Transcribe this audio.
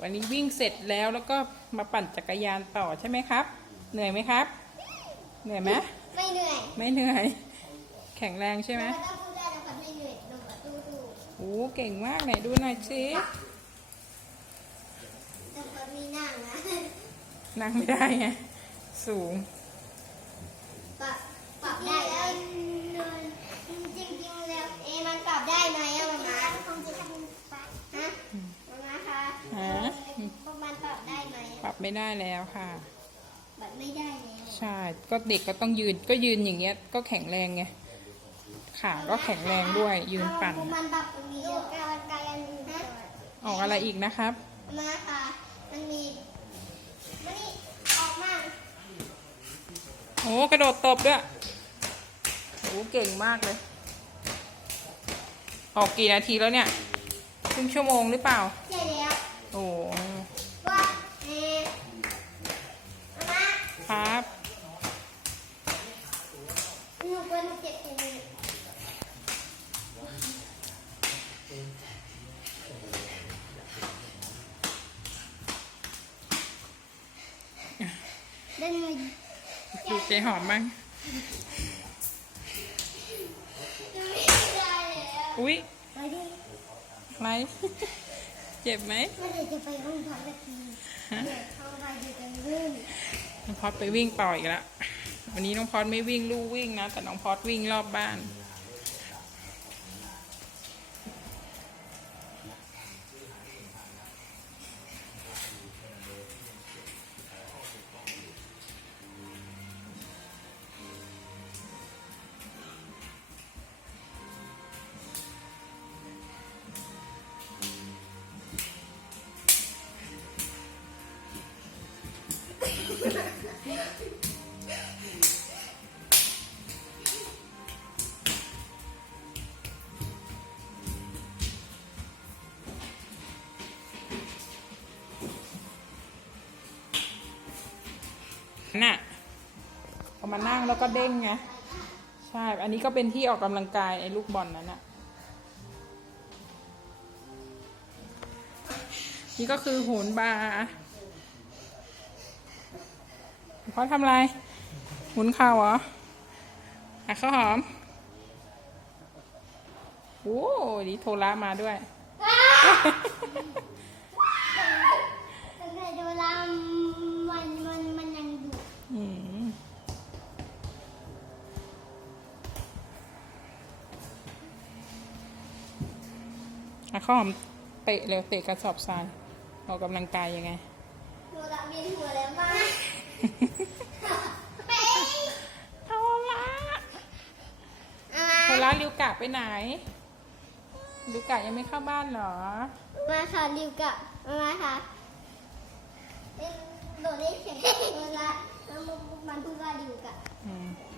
วันนี้วิ่งเสร็จแล้วแล้วก็มาปั่นจักรยานต่อใช่ไหมครับ เหนื่อยไหมครับ เหนื่อยไหมไม่เหนื่อย ไม่เหนื่อย แข็งแรงใช่ไหมเราต้องพูดได้นะคนไม่เหนื่อยลงกับตู้ตู้โอ้เก่งมากไหนดูหน่อยสิแต่คนมีนั่งนะนั่งไม่ได้ไงสูง ปรับปรับได้แล้วจริงจริงๆแล้วเอะมันปรับได้ไหมอะมาม่าคงจะทำฮะมาม่าคะ ฮะ พวกมันปรับได้ไหม ปรับไม่ได้แล้วค่ะปรับไม่ได้แล้วใช่ก็เด็กก็ต้องยืนก็ยืนอย่างเงี้ยก็แข็งแรงไงขาก็แข็งแรงด้วย ยืนปั่นพวกมันปรับตรงนี้การการฮะออกอะไรอีกนะครับมาค่ะมันมีมันนี่ออกมาโอ้กระโดดตบด้วยโอ้เก่งมากเลย ออกกี่นาทีแล้วเนี่ยครึ่งชั่วโมงหรือเปล่าใช่แล้วโอ้ ว่าเอ๊ะมา ครับ หนูเป็นเจ็ดเองเดินมาดูเจ๊หอมบ้างไม่ได้แล้วอุ๊ยไปดิไร เจ็บไหมเมื่อไหร่จะไปห้องพักสักทีฮะเดี๋ยวเข้าไปอยู่กันเรื่อง น้องพอดไปวิ่งต่ออีกแล้ววันนี้น้องพอดไม่วิ่งลู่วิ่งนะ แต่น้องพอดวิ่งรอบบ้าน น่ะเอามานั่งแล้วก็เด้งไงใช่ อันนี้ก็เป็นที่ออกกำลังกายไอ้ลูกบอลนั้นน่ะนี่ก็คือโหนบาร์เพราทำอะไรหมุนเข่าเหรออะข้าวหอม โอ้นี่โทรละมาด้วย อะข้าวหอมเตะเร็วเตะกระสอบทรายออกกำลังกายยังไงโดราเวียนหัวแล้วมาเป๊ะโทละอะโทละริวกะไปไหนริวกะยังไม่เข้าบ้านเหรอ มาค่ะริวกะมาค่ะเล่นโดดได้เสียงโดราแล้วมันพูดว่าริวกะอืมมาพบกับชาชาค่ะ